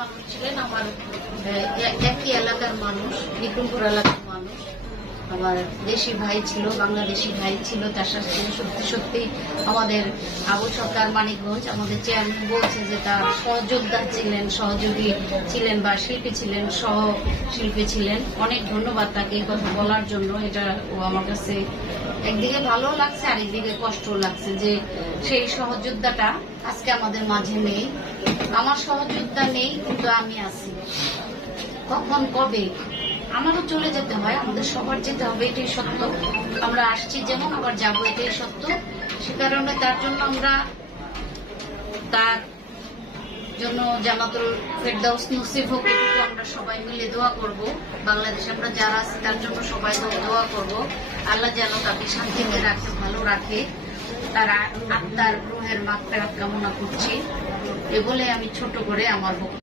মানুষ ছিলেন, আমার একই এলাকার মানুষ, বিক্রমপুর এলাকার মানুষ। আমার দেশি ভাই ছিল, বাংলাদেশি ভাই ছিল, তার সাথে সত্যি সত্যি আমাদের আবু সরকার মানিকগঞ্জ আমাদের চেয়ারম্যান বলছে যে তার সহযোদ্ধা ছিলেন, সহযোগী ছিলেন বা শিল্পী ছিলেন, সহ শিল্পী ছিলেন। অনেক ধন্যবাদ তাকে এই কথা বলার জন্য। এটা ও আমার কাছে একদিকে ভালো লাগছে, আরেকদিকে কষ্ট লাগছে যে সেই সহযোদ্ধাটা আজকে আমাদের মাঝে নেই। আমার সহযোদ্ধা নেই, কিন্তু আমি আছি। কখন কবে আমারও চলে যেতে হয়, আমাদের সবার যেতে হবে, এটাই সত্য। আমরা আসছি যেমন আবার যাবো, এটাই সত্য। সে কারণে তার জন্য আমরা তার জন্য জান্নাতুল ফেরদাউস নসিব হোক, এটুকু আমরা সবাই মিলে দোয়া করব। বাংলাদেশে আমরা যারা আছি তার জন্য সবাই দোয়া করব। আল্লাহ যেন তাকে শান্তিতে রাখে, ভালো রাখে। তার আত্মার রুহের মাগফিরাত কামনা করছি। এ বলে আমি ছোট করে আমার